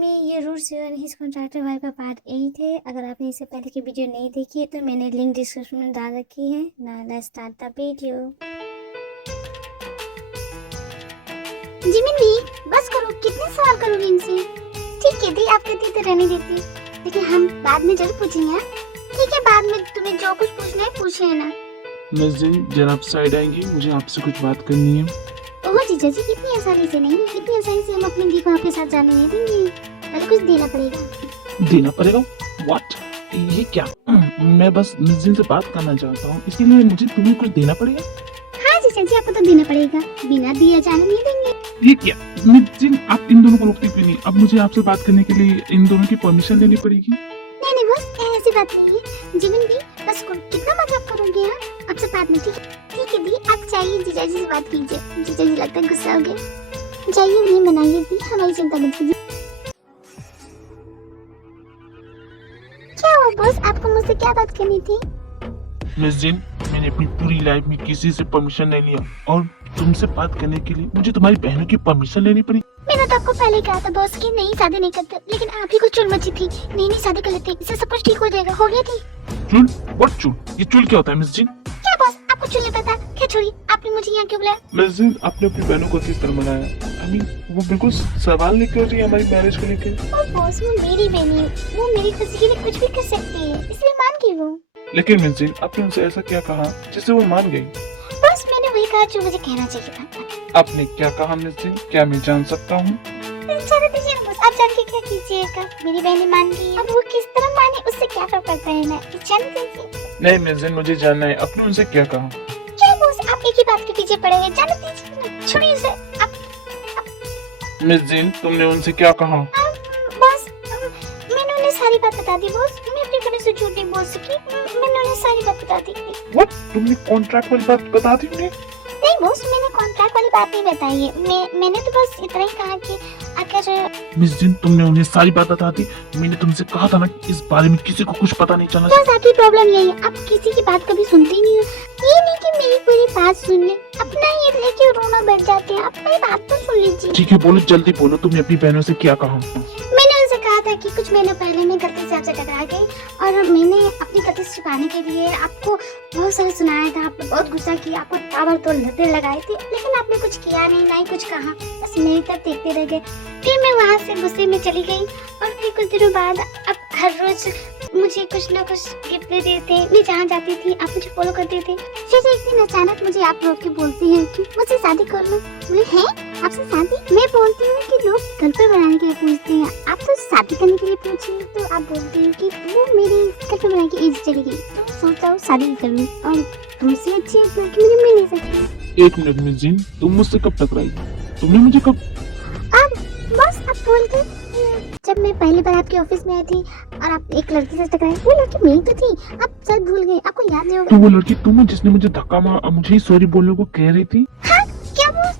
में ये roots and his contractor wife का पार्ट 8 है। अगर आपने इससे पहले की वीडियो नहीं देखी है तो मैंने लिंक डिस्क्रिप्शन में डाल रखी है। Now let's start the video. Jimin भी बस करो, कितने सवाल करोगे इनसे। ठीक है दी, आप कहती तो रहने देती, लेकिन हम बाद में जरूर पूछेंगे। ठीक है, बाद में तुम्हें जो कुछ पूछना है पूछे है ना। मिस जिन, जरा आप साइड आएंगी, मुझे आपसे कुछ बात करनी है। ओह जीजा जी, इतनी आसानी से नहीं, इतनी आसानी से हम अपनी दी को आपके साथ जाने नहीं देंगे। पहले कुछ देना पड़ेगा। देना पड़ेगा? व्हाट? ये क्या? मैं बस मिस जिन से बात करना चाहता हूँ, इसके लिए मुझे तुम्हें कुछ देना पड़ेगा? हाँ जीजा जी, आपको तो देना पड़ेगा, बिना दिए जाने नहीं देंगे। ये क्या? मिस जिन, आप इन दोनों को रोकती क्यों नहीं? अब मुझे आपसे बात करने के लिए इन दोनों की परमिशन लेनी पड़ेगी। नहीं नहीं बस, ऐसी बात नहीं है। जिमिन भी बस करो, कितना मतलब करोगे आप आपसे बात में। ठीक है दी, आप चाहिए जीजा जी से बात कीजिए। जीजा जी लगता है गुस्सा हो गए। जाइए, उन्हें मनाइए दी, हमारी चिंता मत कीजिए। क्या हुआ बॉस, आपको मुझसे क्या बात करनी थी? मिस जिन, मैंने अपनी पूरी लाइफ में किसी से परमिशन नहीं लिया और तुमसे बात करने के लिए मुझे तुम्हारी बहनों की परमिशन लेनी पड़ी। मैंने तो आपको पहले कहा था बॉस की नहीं शादी नहीं करते, लेकिन आप ही को चुल मची थी। नहीं शादी कर लेते, इससे सब कुछ ठीक हो जाएगा। हो गया थी चुल? व्हाट चुल? ये चुल क्या होता है मिस जिन? क्या बॉस, आपको चुल नहीं पता? क्या छोड़िए, आपने मुझे यहाँ क्यों बुलाया? मिस जिन, आपने अपनी बहनों को किस तरह मनाया? आई मीन, वो बिल्कुल सवाल नहीं कर रही है हमारी मैरिज को लेकर। ओ बॉस, वो मेरी बहन है, वो मेरी खुशी के लिए कुछ भी कर सकती है, इसलिए मान गई वो। लेकिन मिस जिन, आपने उनसे ऐसा क्या कहा जिससे वो मान गई? बस मैंने वही कहा जो मुझे कहना चाहिए था। आपने क्या कहा मिस जिन? क्या मैं जान सकता हूँ? जाने दीजिए ना बस, आप जान के क्या कीजिएगा। मेरी बहन मान गई, अब वो किस तरह माने उससे क्या फर्क पड़ता है ना। जाने दीजिए। नहीं मिस जिन, मुझे जानना है आपने उनसे क्या कहा। क्या बॉस, आप एक ही बात के पीछे पड़े हैं। जाने दीजिए ना, छोड़िए उसे। आप मिस जिन, तुमने उनसे क्या कहा? बॉस, मैंने उन्हें सारी बात बता दी बॉस। मैं अपने बहन से झूठ नहीं बोल सकी, मैंने उन्हें सारी बात बता दी। व्हाट? तुमने कॉन्ट्रैक्ट वाली बात बता दी उन्हें? नहीं बॉस, मैंने कॉन्ट्रैक्ट वाली बात नहीं बताई है। मैंने तो बस इतना ही कहा कि अगर मिस जिन, तुमने उन्हें सारी बात बता दी। मैंने तुमसे कहा था ना कि इस बारे में किसी को कुछ पता नहीं चलना बस आपकी प्रॉब्लम यही है, आप किसी की बात कभी सुनते ही नहीं हो। ये नहीं कि मेरी पूरी बात सुन ले, अपना ये लेके रोना बैठ जाते हैं। आप मेरी बात तो सुन लीजिए। ठीक है, बोलो, जल्दी बोलो, तुमने अपनी बहनों से क्या कहा? मैंने उनसे कहा था कि कुछ महीनों पहले मैं गलती से आपसे टकरा गई और मैंने अपनी गलती से छुपाने के लिए आपको बहुत सारा सुनाया था। आपने बहुत गुस्सा किया, आपको ताबड़तोड़ लतें लगाई थी, लेकिन आपने कुछ किया नहीं, ना ही कुछ कहा, बस मेरी तरफ देखते रह गए। फिर मैं वहाँ से गुस्से में चली गई और फिर कुछ दिनों बाद अब हर रोज मुझे कुछ न कुछ गिफ्ट दे देते। मैं जहाँ जाती थी आप मुझे फॉलो करते थे। फिर एक दिन अचानक मुझे आप रोक के बोलते हैं कि मुझसे शादी कर लो। बोले हैं आपसे शादी? मैं बोलती हूँ कि लोग घर पे बनाने के लिए पूछते हैं, आप तो शादी करने के लिए पूछे, तो आप बोलते हैं कि वो मेरी घर पे बनाने की एज चली गई, तो सोचता हूँ शादी कर लूँ और तुमसे अच्छी लड़की मुझे मिल नहीं सकती। एक मिनट मिस जिन, तुम मुझसे कब टकराई? तुमने मुझे कब? अब बस आप बोलते, जब मैं पहली बार आपके ऑफिस में आई थी और आप एक लड़की से टकराए, वो लड़की मेरी तो थी, आप शायद भूल गए, आपको याद नहीं होगा। तो वो लड़की तुम हो जिसने मुझे धक्का मारा और मुझे सॉरी बोलने को कह रही थी? हाँ, क्या बोल?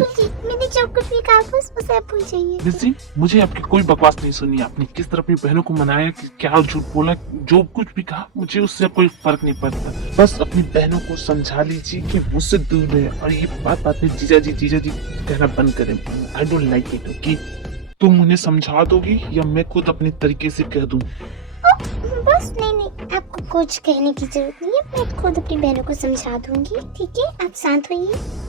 भूलिए, मैंने जो कुछ भी कहा बस उसे आप भूल जाइए। मिस जिन, मुझे आपकी कोई बकवास नहीं सुनी। आपने किस तरह अपनी बहनों को मनाया, कि क्या झूठ बोला, जो कुछ भी कहा, मुझे उससे कोई फर्क नहीं पड़ता। बस अपनी बहनों को समझा लीजिए कि मुझसे दूर रहे और ये बात में जीजा जी कहना बंद करें। I don't like it. Okay, तुम उन्हें समझा दोगी या मैं खुद अपने तरीके से कह दूं? बस नहीं, आपको कुछ कहने की जरूरत नहीं है, मैं खुद अपनी बहनों को समझा दूंगी। ठीक है, आप शांत होइए।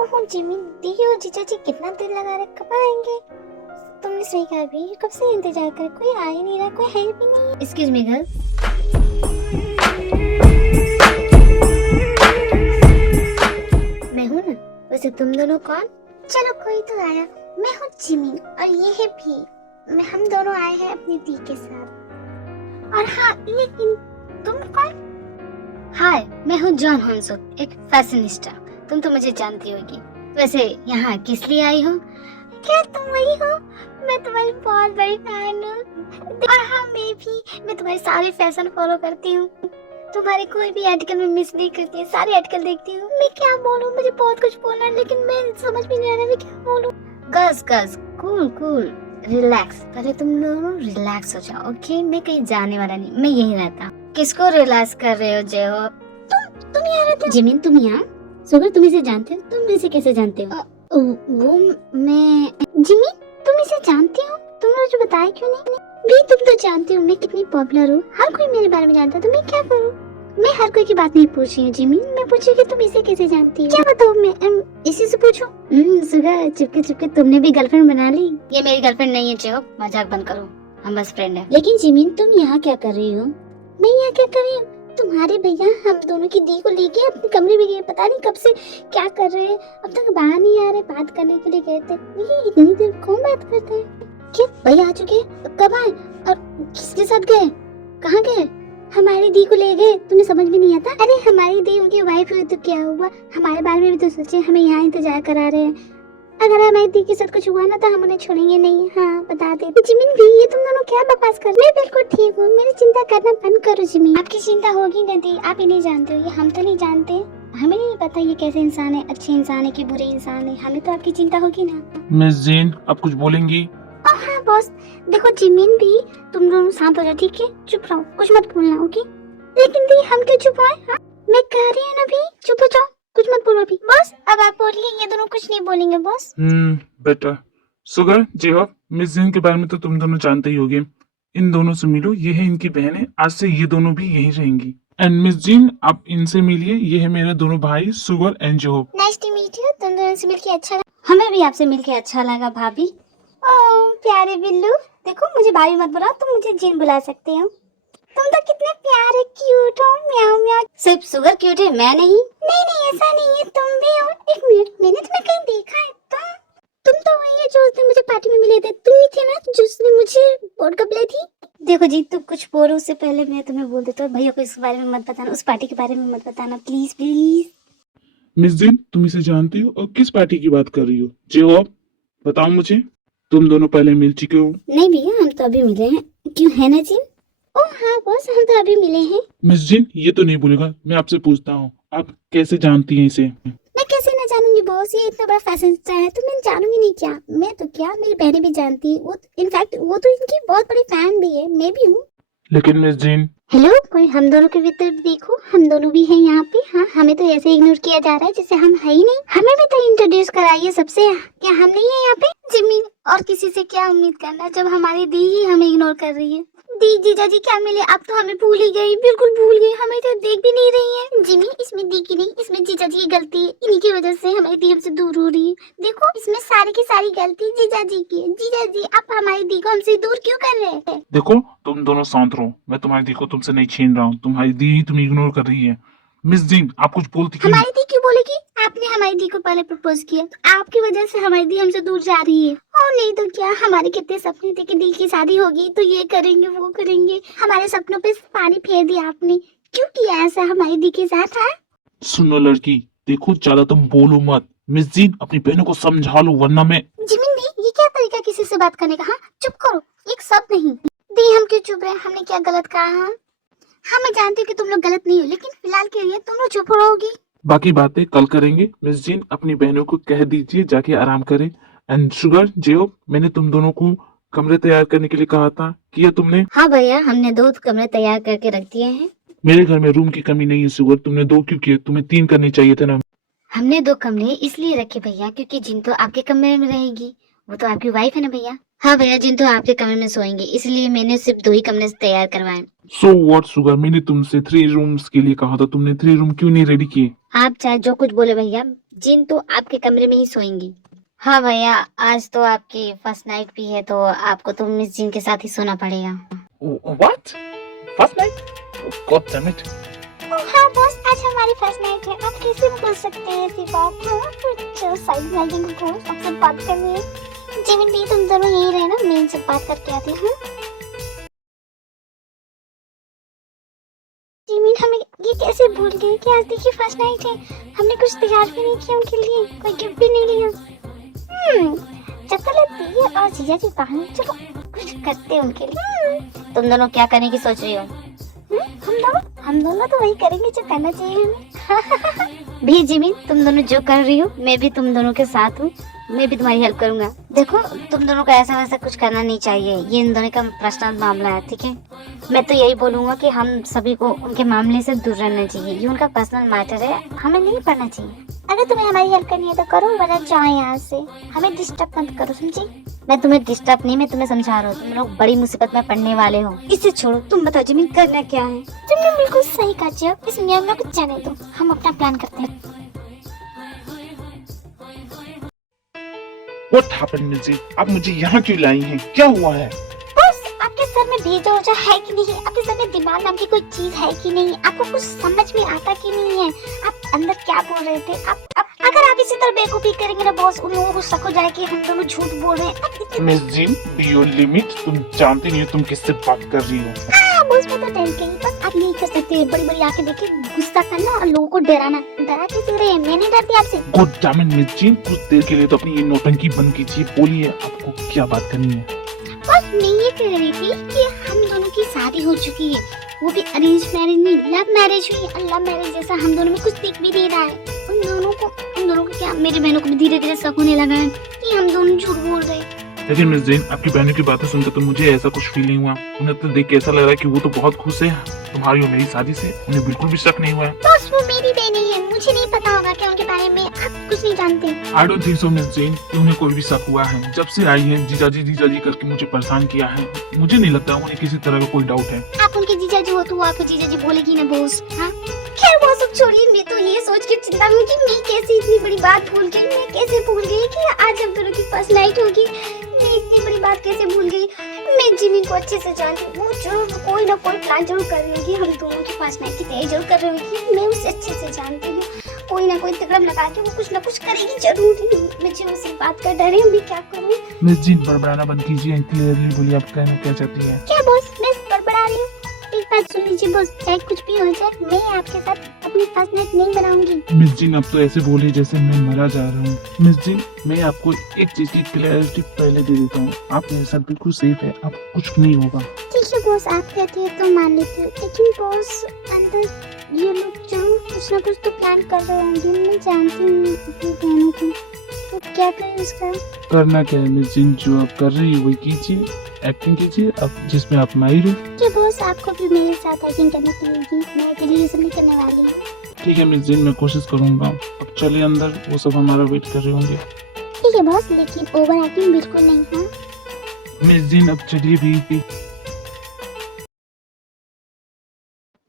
ओह जिमिन दियो, जीजा जी कितना देर लगा रहे, कब आएंगे? तुमने सही कहा भी, कब से इंतजार कर, कोई आ ही नहीं रहा, कोई है भी नहीं। Excuse me girl. मैं हूँ ना, वैसे तुम दोनों कौन? चलो कोई तो आया, मैं हूँ जिमिन और ये है भी। हम दोनों आए हैं अपनी दी के साथ। और हाँ, लेकिन तुम कौन? हाय, मैं हूँ जॉन हॉन्सो, एक फैशनिस्टा। तुम तो मुझे जानती होगी। वैसे यहाँ किस लिए आई हो? क्या तुम वही हो? मैं तुम्हारी बहुत बड़ी फैन हूँ। और हाँ, मैं तुम्हारे सारे फैशन फॉलो करती हूँ। तुम्हारे कोई भी आर्टिकल में मिस नहीं करती है, सारे आर्टिकल देखती हूँ। मैं क्या बोलूँ, मुझे बहुत कुछ बोलना है लेकिन मैं समझ भी नहीं आ रहा मैं क्या बोलूँ। Girls cool relax. पहले तुम दोनों रिलैक्स हो जाओ, ओके? मैं कहीं जाने वाला नहीं, मैं यहीं रहता हूँ। किसको रिलैक्स कर रहे हो जय हो? तुम यहाँ रहते हो? जिमिन तुम यहाँ? सुगर तुम इसे जानते हो? तुम इसे कैसे जानते हो? वो मैं जिमी, तुम इसे जानती हो? तुमने मुझे बताया क्यों नहीं? भी तुम तो जानती हो मैं कितनी पॉपुलर हूँ, हर कोई मेरे बारे में जानता है, तो मैं क्या करूँ? मैं हर कोई की बात नहीं पूछ रही हूँ जिमी, मैं पूछ रही हूँ कि तुम इसे कैसे जानती हो? क्या बताऊँ मैं इसी से पूछूं? सुगर चुपके चुपके तुमने भी गर्लफ्रेंड बना ली? ये मेरी गर्लफ्रेंड नहीं है जेहब, मजाक बंद करो, हम बस फ्रेंड हैं। लेकिन जिमिन तुम यहाँ क्या कर रही हो? मैं यहाँ क्या कर रही हूँ? तुम्हारे भैया हम दोनों की दी को लेके अपने कमरे में गए, पता नहीं कब से क्या कर रहे हैं, अब तक बाहर नहीं आ रहे, बात करने के लिए गए थे। ये इतनी देर कौन बात करता है? क्या भैया आ चुके? कब आए और किसके साथ गए? कहाँ गए? हमारी दी को ले गए, तुम्हें समझ में नहीं आता? अरे हमारी दी उनकी वाइफ हुई तो क्या हुआ, हमारे बारे में भी तो सोचे, हमें यहाँ इंतजार करा रहे हैं। अगर हमारी दी के साथ कुछ हुआ ना तो हम उन्हें छोड़ेंगे नहीं। हाँ बता दे। जिमिन भी ये तुम दोनों क्या बकवास कर? मैं बिल्कुल ठीक हूँ, मेरी चिंता करना बंद करो जिमिन। आपकी चिंता होगी ना दी, आप ही नहीं जानते हो, ये हम तो नहीं जानते, हमें नहीं पता ये कैसे इंसान है, अच्छे इंसान है कि बुरे इंसान है, हमें तो आपकी चिंता होगी ना। मिस जीन, आप कुछ बोलेंगी? हाँ बॉस, देखो जिमिन भी तुम दोनों शांत हो जाओ, ठीक है? चुप रहो, कुछ मत बोलना, ओके? लेकिन दी हम क्यों चुप आए? हाँ मैं कह रही हूँ ना भी, चुप हो जाओ, कुछ मत बोलो अभी। बॉस अब आप बोलिए, ये दोनों कुछ नहीं बोलेंगे बॉस। बेटर। सुगर, जेहब, मिस जीन के बारे में तो तुम दोनों जानते ही होगे। इन दोनों से मिलो, ये है इनकी बहन है, आज से ये दोनों भी यहीं रहेंगी। एंड मिस जीन, आप इनसे मिलिए, ये है मेरे दोनों भाई सुगर एंड जेहब। नाइस टू मीट यू, तुम दोनों से मिलके अच्छा लगा। हमें भी आपसे मिलके अच्छा लगा भाभी। ओह प्यारे बिल्लू, देखो मुझे भाभी मत बुलाओ, तुम मुझे जिन बुला सकते हो। तुम तो कितने प्यारे क्यूट हो, म्याऊ म्याऊ। सिर्फ सुगर क्यूट है, मैं नहीं। नहीं ऐसा नहीं है, तुम भी हो। एक मिनट, मैंने तुम्हें कहीं देखा है। तुम तो वही है जो उस दिन मुझे पार्टी में मिले थे, तुम ही थे ना जिसने मुझे वोडका पिलाई थी? देखो जी, तुम कुछ बोलो उससे पहले मैं तुम्हें बोल देता हूँ, भैया को इस बारे में मत बताना, उस पार्टी के बारे में मत बताना, प्लीज प्लीज। मिस जीन, तुम इसे जानती हो और किस पार्टी की बात कर रही हो? जेहब, बताओ मुझे, तुम दोनों पहले मिल चुके हो? नहीं भैया, हम तो अभी मिले हैं। क्यों, है ना जी? ओह हाँ बॉस, हम तो अभी मिले हैं। मिस जीन, ये तो नहीं बोलेगा, मैं आपसे पूछता हूँ, आप कैसे जानती हैं इसे? मैं कैसे ना जानूंगी बॉस, ये इतना बड़ा फैशन स्टार है तो मैं जानूंगी नहीं क्या? मैं तो क्या, मेरी बहनें भी जानती है, वो इनफैक्ट वो तो इनकी बहुत बड़ी फैन भी है, मैं भी हूँ। लेकिन मिस जीन। हेलो, कोई हम दोनों के भी तरफ देखो, हम दोनों भी हैं यहाँ पे। हाँ हमें तो ऐसे इग्नोर किया जा रहा है जैसे हम है ही नहीं। हमें भी तो इंट्रोड्यूस कराइए सबसे, क्या हम नहीं है यहाँ पे? जिमी, और किसी से क्या उम्मीद करना जब हमारी दी ही हमें इग्नोर कर रही है। दी जीजा जी क्या मिले, अब तो हमें भूल ही गई, बिल्कुल भूल गई, हमें तो देख भी नहीं रही है। जिमी, इसमें दी की नहीं, इसमें जीजा जी की गलती है, इन्हीं की वजह से हमारी दी हमसे दूर हो रही है। देखो इसमें सारी की सारी गलती जीजा जी की है। जीजा जी आप हमारी दी को हमसे दूर क्यों कर रहे हैं? देखो, तुम दोनों शांत रहो, मैं तुम्हारी दी को तुमसे नहीं छीन रहा हूँ, तुम्हारी दी ही तुम्हें इग्नोर कर रही है। मिस जीन, आप कुछ बोलती क्यों? हमारी दी क्यों बोलेगी? आपने हमारी दी को पहले प्रपोज किया, तो आपकी वजह से हमारी दी हमसे दूर जा रही है। और नहीं तो क्या, हमारे कितने सपने थे कि दी की शादी होगी तो ये करेंगे वो करेंगे, हमारे सपनों पे पानी फेर दिया आपने। क्यों किया ऐसा हमारी दी के साथ? है सुनो लड़की, देखो ज्यादा तुम बोलो मत। मिस जीन, अपनी बहनों को समझा लो वरना मैं। जिमिन दी, ये क्या तरीका किसी से बात करने का? हाँ चुप करो, एक शब्द नहीं। दी हम क्यों चुप रहे, हमने क्या गलत कहा? हाँ मैं जानती हूँ कि तुम लोग गलत नहीं हो, लेकिन फिलहाल के लिए तुम लोग चुप रहोगी। बाकी बातें कल करेंगे। मिस जीन, अपनी बहनों को कह दीजिए जाके आराम करें। एंड शुगर, जेहब, मैंने तुम दोनों को कमरे तैयार करने के लिए कहा था, किया तुमने? हाँ भैया, हमने 2 कमरे तैयार करके रख दिए हैं। मेरे घर में रूम की कमी नहीं है शुगर, तुमने 2 क्यों किए? तुम्हें 3 करने चाहिए थे ना। हमने 2 कमरे इसलिए रखे भैया क्योंकि जिन तो आपके कमरे में रहेगी, वो तो आपकी वाइफ है ना भैया। हाँ भैया, जिन तो आपके कमरे में सोएंगे, इसलिए मैंने सिर्फ 2 ही कमरे तैयार करवाए। सो व्हाट शुगर, मैंने तुमसे 3 रूम्स के लिए कहा था, तुमने 3 रूम क्यों नहीं रेडी किए? आप चाहे जो कुछ बोले भैया, जिन तो आपके कमरे में ही सोएंगी। हाँ भैया, आज तो आपकी फर्स्ट नाइट भी है तो आपको तो मिस जिन के साथ ही सोना पड़ेगा। What? First night? God damn it. हाँ बॉस, आज हमारी फर्स्ट नाइट है, आप कैसे बोल सकते हैं ऐसी बात? हाँ कुछ साइड लाइटिंग को आपसे बात करनी है। जिमिन भी तुम दोनों यही रहे ना, मैं इनसे बात करके आती हूँ। जिमिन, हमें ये कैसे भूल गए कि आज देखिए फर्स्ट नाइट है, हमने कुछ तैयार भी नहीं किया उनके लिए, कोई गिफ्ट भी नहीं लिया। चकला दी और जीजा जी बाहर, चलो कुछ करते हैं उनके लिए। तुम दोनों क्या करने की सोच रही हो? हम दोनों तो वही करेंगे जो करना चाहिए हमें। भी जिमिन, तुम दोनों जो कर रही हो मैं भी तुम दोनों के साथ हूँ, मैं भी तुम्हारी हेल्प करूंगा। देखो, तुम दोनों को ऐसा वैसा कुछ करना नहीं चाहिए, ये इन दोनों का पर्सनल मामला है, ठीक है? मैं तो यही बोलूंगा कि हम सभी को उनके मामले से दूर रहना चाहिए, ये उनका पर्सनल मैटर है, हमें नहीं पढ़ना चाहिए। अगर तुम्हें हमारी हेल्प करनी है तो करो, वरना जाओ यहाँ से, हमें डिस्टर्ब मत करो, समझी? मैं तुम्हें डिस्टर्ब नहीं, मैं तुम्हें समझा रहा हूँ, तुम लोग बड़ी मुसीबत में पड़ने वाले हो। इसे छोड़ो, तुम बताओ जिमिन करना क्या है? तुमने बिल्कुल सही कहा जिया, इस म्याऊ म्याऊ को जाने दो, हम अपना प्लान करते हैं। What happened, मिर्जी? आप मुझे यहाँ क्यों लाई हैं? क्या हुआ है? बस आपके सर में भेजा वोजा है कि नहीं? आपके सर में दिमाग नाम की कोई चीज है कि नहीं? आपको कुछ समझ में आता कि नहीं है? आप अंदर क्या बोल रहे थे? आप अगर आप इसी तरह बेवकूफी करेंगे ना बॉस, उन लोगों को शक हो जाए कि हम दोनों झूठ बोल रहे हैं। आप इतने मिस जिन, बी योर लिमिट। तुम जानती नहीं हो तुम किससे बात कर रही हो। बॉस मैं तो डर गई। बस आप यही कर सकते हैं, बड़ी बड़ी आंखें देके गुस्सा करना और लोगों को डराना। डरा कैसे रहे? मैं नहीं डरती आपसे। गुड डैम इट मिस जिन, कुछ देर के लिए तो अपनी ये नौटंकी बंद कीजिए। बोलिए आपको क्या बात करनी है? बस मैं ये कह रही थी कि हम दोनों की शादी हो चुकी है, वो भी अरेंज मैरिज नहीं, लव मैरिज हुई। और लव मैरिज जैसा हम दोनों में कुछ दिख भी नहीं रहा है। उन दोनों को क्या, मेरी बहनों को भी धीरे धीरे शक होने लगा है कि हम दोनों झूठ बोल रहे हैं। लेकिन मिस जैन, आपकी बहनों की बातें सुनकर तो मुझे ऐसा कुछ फील नहीं हुआ। उन्हें तो देख के ऐसा लग रहा है कि वो तो बहुत खुश है तुम्हारी और मेरी शादी से। उन्हें बिल्कुल भी शक नहीं हुआ है। बस वो मेरी बहन ही है, मुझे नहीं पता होगा कि उनके बारे में आप कुछ नहीं जानते। I don't think so miss Jain कि उन्हें कोई भी शक हुआ है। जब से आई है जीजाजी करके मुझे परेशान किया है। मुझे नहीं लगता उन्हें किसी तरह का कोई डाउट है। आप उनके जीजाजी हो तो वो आपको जीजाजी बोलेगी ना बॉस। हाँ खैर वो सब छोड़िए, मैं तो ये सोच के चिंता में कि मैं कैसे इतनी बड़ी बात भूल गई। मैं कैसे भूल गई कि आज हम दोनों की फर्स्ट नाइट होगी। मैं इतनी बड़ी बात कैसे भूल गई? मैं जिमिन को अच्छे से जानती हूँ, वो जरूर कोई ना कोई प्लान जरूर कर रही होगी। हम दोनों की फर्स्ट नाइट की तैयारी जरूर कर रही होगी। मैं उसे अच्छे से जानती हूँ, कोई ना कोई तिकड़म लगा के वो कुछ ना कुछ करेगी जरूर ही। मुझे उससे बात कर डर है, मैं क्या करूँ? मिस जिन, बड़बड़ाना बंद कीजिए। क्लियरली बोलिए आप कहना क्या चाहती हैं? क्या बॉस, मैं बड़बड़ा रही हूँ? एक बात सुन लीजिए बॉस, चाहे कुछ भी हो जाए, मैं आपके साथ अपनी फर्स्ट नाइट नहीं बनाऊंगी। मिस जिन, अब तो ऐसे बोलिए जैसे मैं मरा जा रहा हूँ। मिस जिन, मैं आपको एक चीज की क्लैरिटी पहले दे देता हूँ। आप मेरे साथ बिल्कुल सेफ है, आप कुछ नहीं होगा। ठीक है बॉस, आप कहते हैं तो मान लेती हूँ, लेकिन बॉस अंदर ये लोग जरूर कुछ ना कुछ तो प्लान कर रहे होंगे। मैं जानती हूँ अपनी बहनों को, तो क्या करें इसका? करना क्या है मिस जिन, जो आप कर रही है वही कीजिए। एक्टिंग कीजिए अब जिसमें आप माहिर हो। कि बॉस आपको भी मेरे साथ एक्टिंग करनी पड़ेगी, मैं अकेले ये सब नहीं करने वाली हूँ। ठीक है मिस जिन, मैं कोशिश करूंगा। अब चलिए अंदर, वो सब हमारा वेट कर रहे होंगे। ठीक है बॉस, लेकिन ओवर एक्टिंग बिल्कुल नहीं। हाँ मिस जिन, अब चलिए भी।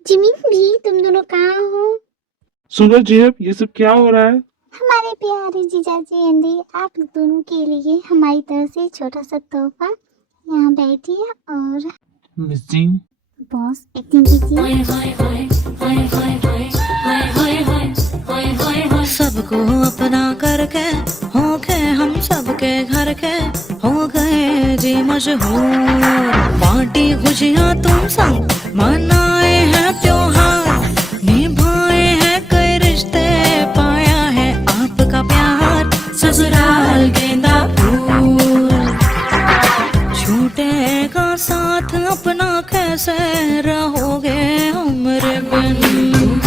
जिमिन भी, तुम दोनों कहाँ हो? सुनो जेब, ये सब क्या हो रहा है? हमारे प्यारे जीजाजी एंडी, आप दोनों के लिए हमारी तरफ से छोटा सा तोहफा। यहाँ बैठिए और मिस जिन, बॉस एक्टिंग कीजिए। सबको अपना करके हो गए हम सबके घर के, हो गए जी मशहूर। पार्टी खुशियाँ तुम संग मनाए हैं त्योहार, निभाए हैं कई रिश्ते, पाया है आपका प्यार ससुराल गेंदा फूल। छूटेगा साथ अपना कैसे रहोगे हमरे बिन,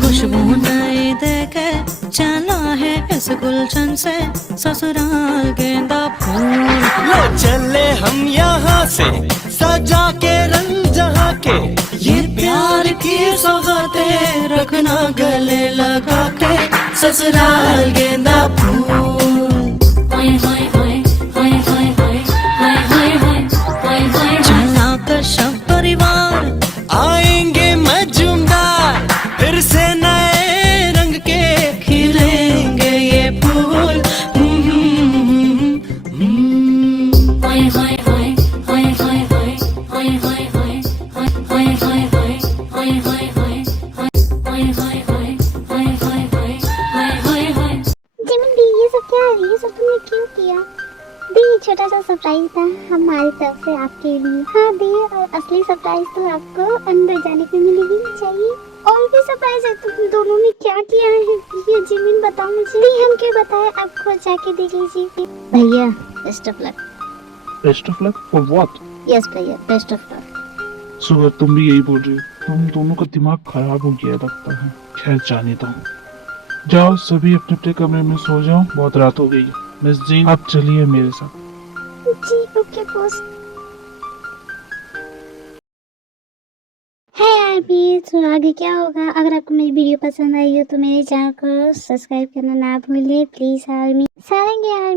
खुशबू नई देके चला है इस गुलशन से ससुराल गेंदा फूल। लो चले हम यहाँ से सजा के रंग जहाँ के, ये प्यार की सौगातें रखना गले लगा के ससुराल गेंदा फूल। चला कश्यप परिवार आएंगे मजूमदार, फिर से नए रंग के खिलेंगे ये फूल। जिमिन दी, ये सब क्या है? ये सब तुमने क्यों किया? दी, छोटा सा सरप्राइज था हमारी तरफ से आपके लिए। हाँ दी, और असली सरप्राइज तो आपको अंदर जाने पे मिलेगी। चाहिए और भी सरप्राइज है? तुम दोनों ने क्या किया है ये जिमिन बताओ मुझे। दी, हम क्यों बताए, आप खुद जाके देख लीजिए। भैया best of luck. Best of luck for what? Yes भैया, बेस्ट ऑफ लक। सुबह तुम भी यही बोल रही हो? तुम दोनों का दिमाग खराब हो गया लगता है। खैर जाने दो, जाओ सभी अपने अपने कमरे में सो जाओ, बहुत रात हो गई है। मिस जीन, आप चलिए मेरे साथ। जी ओके बॉस। है आर्मी, तो आगे क्या होगा? अगर आपको मेरी वीडियो पसंद आई हो तो मेरे चैनल को सब्सक्राइब करना ना भूलिए प्लीज़ आर्मी। Sarangi army.